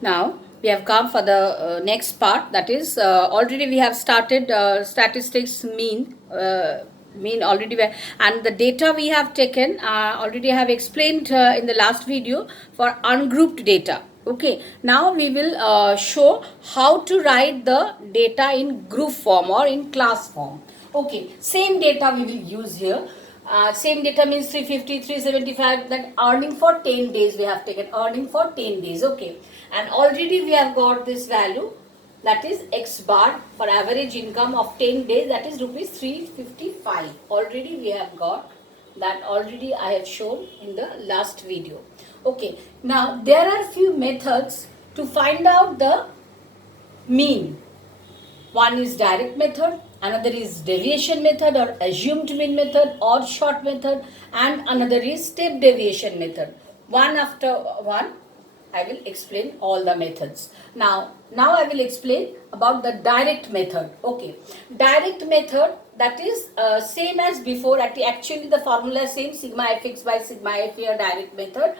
Now we have come for the next part, that is already we have started statistics mean already and the data we have taken already have explained in the last video for ungrouped data. Okay, now we will show how to write the data in group form or in class form. Okay, same data we will use here. Same data means 350, 375, that earning for 10 days we have taken, earning for 10 days, okay. And already we have got this value, that is X bar for average income of 10 days, that is rupees 355. Already we have got that, already I have shown in the last video. Okay, now there are few methods to find out the mean. One is direct method, another is deviation method or assumed mean method or short method, and another is step deviation method. One after one, I will explain all the methods. Now I will explain about the direct method. Okay, direct method, that is same as before. Actually the formula is same, sigma fx by sigma f here, direct method.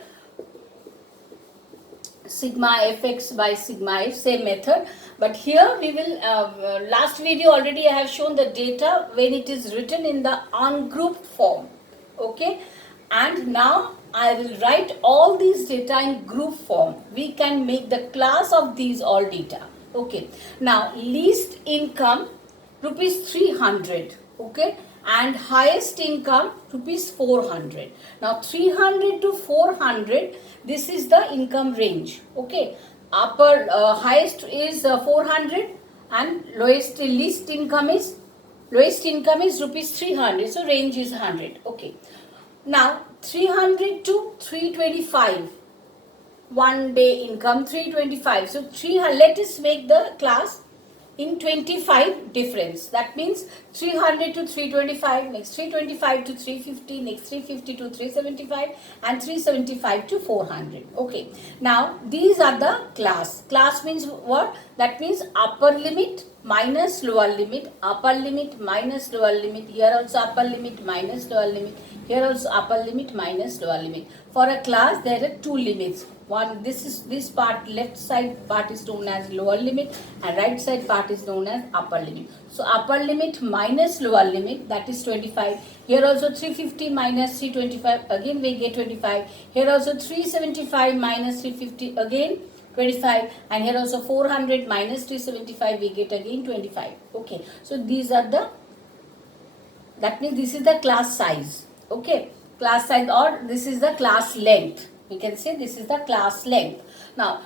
Sigma fx by sigma f, same method, but here we will last video already I have shown the data when it is written in the ungrouped form. Okay, and now I will write all these data in group form. We can make the class of these all data. Okay, now least income rupees 300, okay, and highest income rupees 400. Now 300 to 400, this is the income range. Okay, upper highest is 400 and least income is rupees 300, so range is 100. Okay, now 300 to 325, one day income 325. So let us make the class in 25 difference. That means 300 to 325, next 325 to 350, next 350 to 375, and 375 to 400. Okay, now these are the class. Class means what? That means upper limit minus lower limit, upper limit minus lower limit, here also upper limit minus lower limit, here also upper limit minus lower limit. For a class there are two limits. One, this part, left side part is known as lower limit and right side part is known as upper limit. So upper limit minus lower limit, that is 25. Here also 350 minus 325, again we get 25. Here also 375 minus 350, again 25, and here also 400 minus 375, we get again 25. Okay, so these are the, that means this is the class size. Okay, class size, or this is the class length. We can say this is the class length. Now,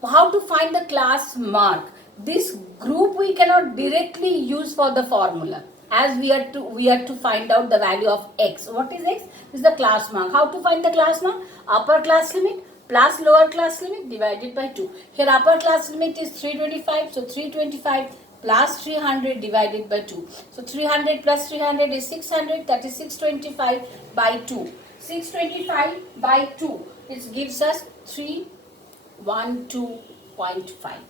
how to find the class mark? This group we cannot directly use for the formula, as we are to find out the value of x. What is x? This is the class mark. How to find the class mark? Upper class limit plus lower class limit divided by 2. Here upper class limit is 325, so 325 plus 300 divided by 2. So 300 plus 300 is 600, that is 625 by 2. 625 by 2, it gives us 312.5.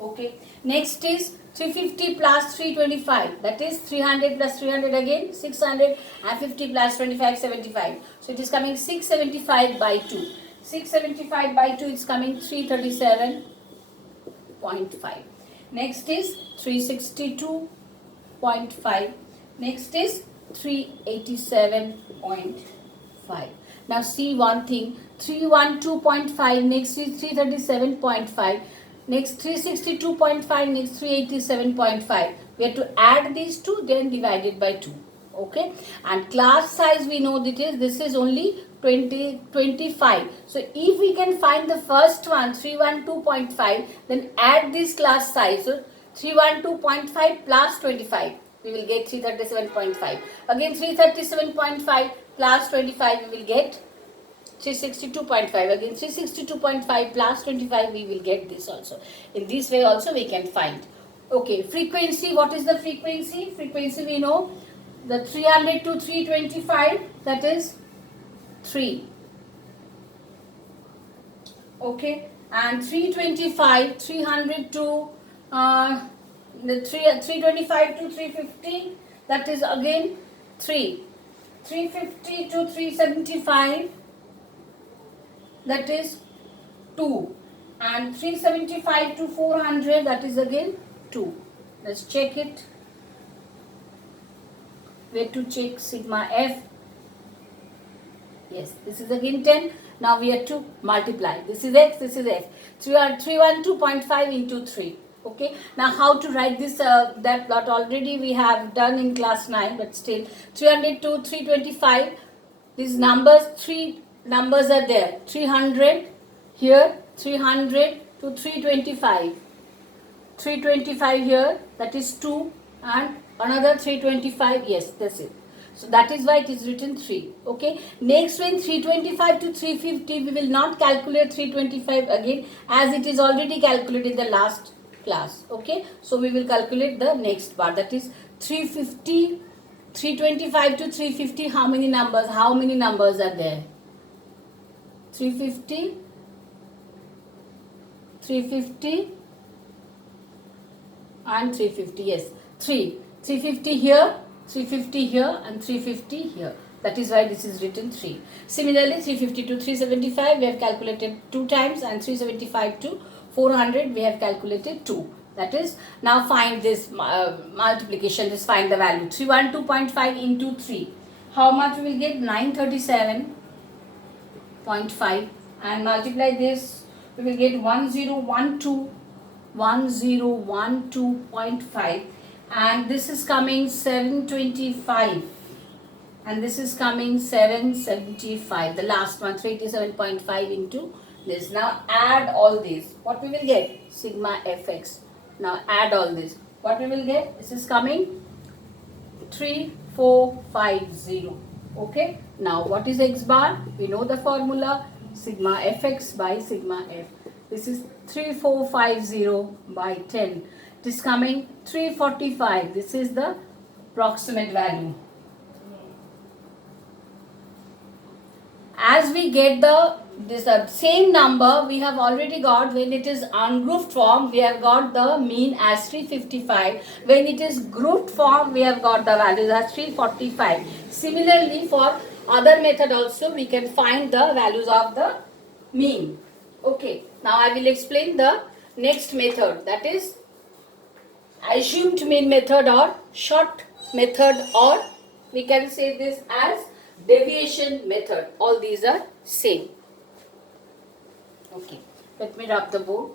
Okay, next is 350 plus 325, that is 300 plus 300, again 600, and 50 plus 25, 75. So it is coming 675 by 2. 675 by 2 is coming 337.5. Next is 362.5. Next is 387.5. Now see one thing, 312.5, next is 337.5, next 362.5, next 387.5. We have to add these two, then divided by 2. Okay, and class size we know that this is only 25. So if we can find the first one, 312.5, then add this class size. So 312.5 plus 25, we will get 337.5. Again 337.5 plus 25, we will get 362.5. Again 362.5 plus 25, we will get this also. In this way also we can find. Okay, frequency. What is the frequency? Frequency we know, the 300 to 325, that is 3. Okay, and 325, 300 to the 325 to 350, that is again 3. 350 to 375, that is 2. And 375 to 400, that is again 2. Let's check it. Where to check sigma f? Yes, this is again 10. Now we have to multiply. This is x, this is f. 312.5 into 3. Okay. Now how to write this? That plot already we have done in class 9, but still 300 to 325. These numbers, 3 numbers are there. 300 here, 300 to 325. 325 here, that is 2, and another 325. Yes, that's it. So that is why it is written 3. Okay. Next, when 325 to 350, we will not calculate 325 again, as it is already calculated in the last class. Okay. So we will calculate the next part, that is 350, 325 to 350. How many numbers? How many numbers are there? 350, 350 and 350. Yes, 350 here, 350 here, and 350 here. That is why this is written 3. Similarly, 350 to 375 we have calculated 2 times, and 375 to 400 we have calculated 2. That is, now find this multiplication. Just find the value. 312.5 into 3. How much we will get? 937.5, and multiply this, we will get 1012.5, and this is coming 725, and this is coming 775. The last one, 387.5 into this. Now add all these. What we will get? Sigma fx. Now add all this. What we will get? This is coming 3450. Okay. Now what is x bar? We know the formula. Sigma fx by sigma f. This is 3450 by 10. It is coming 345. This is the approximate value. As we get this same number, we have already got, when it is ungrouped form, we have got the mean as 355. When it is grouped form, we have got the values as 345. Similarly, for other method also, we can find the values of the mean. Okay, now I will explain the next method, that is assumed mean method or short method, or we can say this as deviation method. All these are same. Okay, let me rub the board.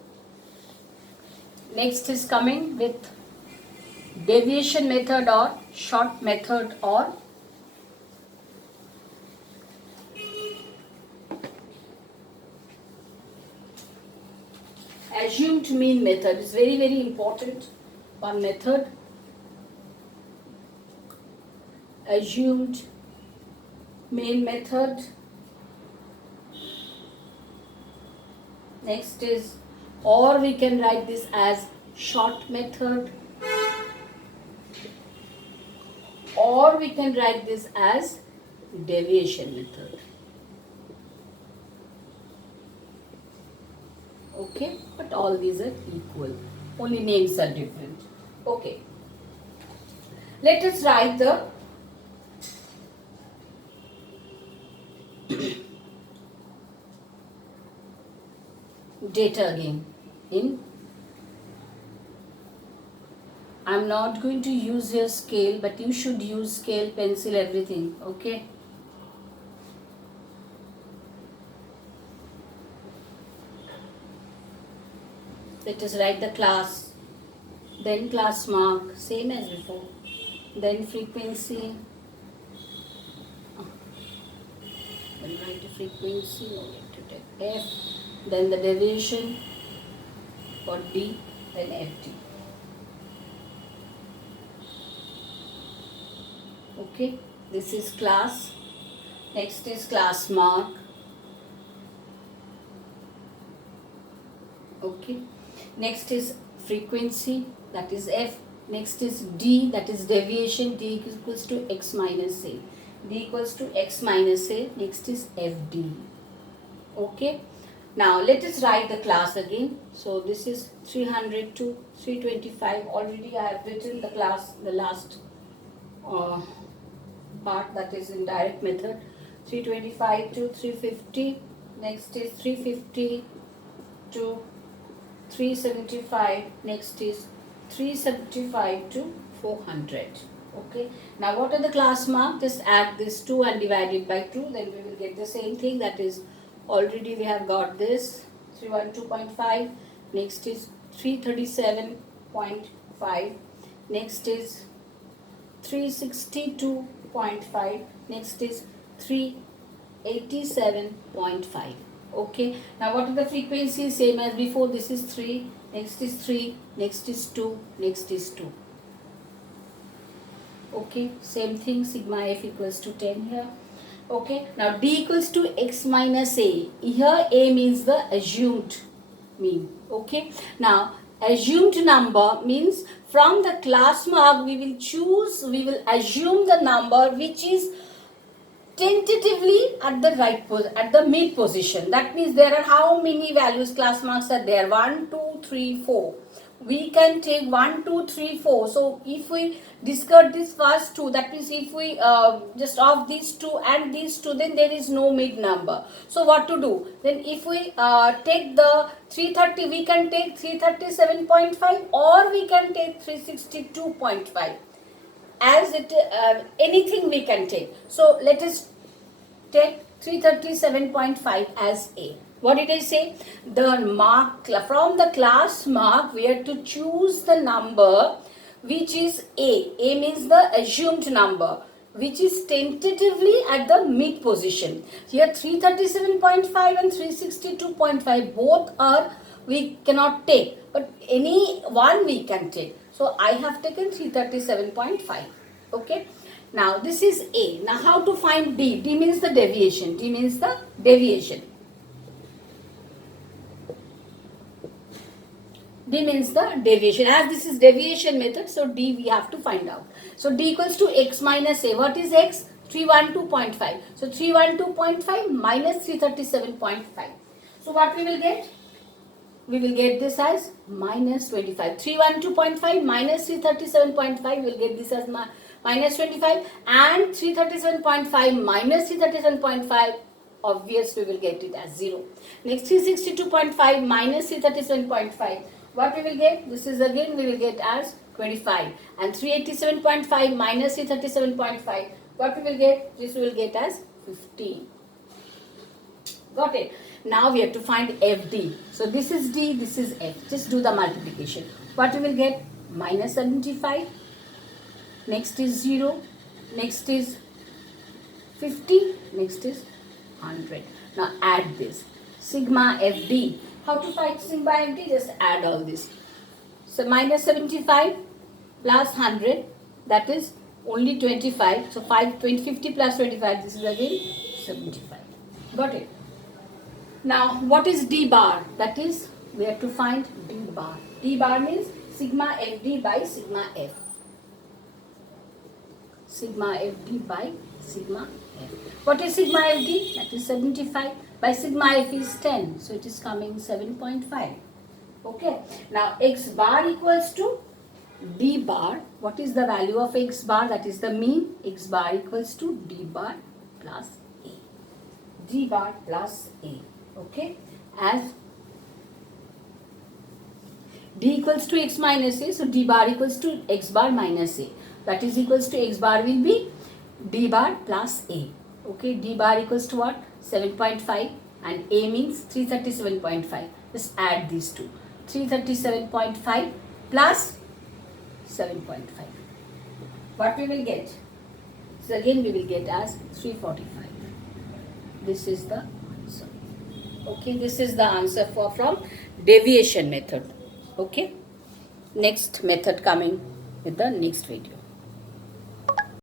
Next is coming with deviation method or short method or assumed mean method. Is very, very important one method. Assumed mean method. Next is, or we can write this as short method, or we can write this as deviation method. Okay, but all these are equal, only names are different. Okay, let us write the data again. I'm not going to use your scale, but you should use scale, pencil, everything. Okay. Let us write the class, then class mark, same as before, then frequency, then write the frequency, no need to take F, then the deviation for D, then FD. Okay, this is class. Next is class mark. Okay, next is frequency, that is F. Next is D, that is deviation. D equals to X minus A. D equals to X minus A. Next is FD. Okay, now let us write the class again. So this is 300 to 325. Already I have written the class, the last part, that is in direct method. 325 to 350. Next is 350 to 375, next is 375 to 400. Okay, now what are the class mark? Just add this 2 and divide it by 2, then we will get the same thing. That is, already we have got this 312.5, next is 337.5, next is 362.5, next is 387.5. Okay, now what are the frequencies? Same as before. This is 3, next is 3, next is 2, next is 2. Okay, same thing, sigma f equals to 10 here. Okay, now d equals to x minus a. Here a means the assumed mean. Okay, now assumed number means from the class mark we will assume the number which is tentatively at the mid position. That means there are how many values class marks are there? 1, 2, 3, 4. We can take 1, 2, 3, 4. So if we discard this first two, that means if we just off these two and these two, then there is no mid number. So what to do? Then if we take the 330, we can take 337.5 or we can take 362.5. As it anything we can take. So let us take 337.5 as A. What did I say? The mark from the class mark we have to choose the number which is A. A means the assumed number which is tentatively at the mid position. Here 337.5 and 362.5 both are we cannot take, but any one we can take. So I have taken 337.5. Okay. Now this is A. Now how to find D? D means the deviation. D means the deviation. D means the deviation. As this is deviation method, so D we have to find out. So D equals to x minus A. What is x? 312.5. So 312.5 minus 337.5. So what we will get? We will get this as minus 25. 312.5 minus 337.5, we will get this as minus 25, and 337.5 minus 337.5, obviously we will get it as 0. Next 362.5 minus 337.5, what we will get? This is again we will get as 25, and 387.5 minus 337.5, what we will get? This we will get as 15. Got it? Now we have to find FD. So this is D, this is F. Just do the multiplication. What we will get? Minus 75. Next is 0. Next is 50. Next is 100. Now add this. Sigma FD. How to find sigma FD? Just add all this. So minus 75 plus 100. That is only 25. So 50 plus 25. This is again 75. Got it? Now, what is D bar? That is, we have to find D bar. D bar means sigma FD by sigma F. Sigma FD by sigma F. What is sigma FD? That is 75. By sigma F is 10. So, it is coming 7.5. Okay. Now, x bar equals to D bar. What is the value of x bar? That is the mean. X bar equals to D bar plus A. D bar plus A. Okay, as D equals to x minus A, so D bar equals to x bar minus A. That is equals to x bar will be D bar plus A. Okay, D bar equals to what? 7.5 and A means 337.5. Just add these two. 337.5 plus 7.5. What we will get? So again we will get as 345. This is the answer. Okay, this is the answer from deviation method. Okay, next method coming with the next video.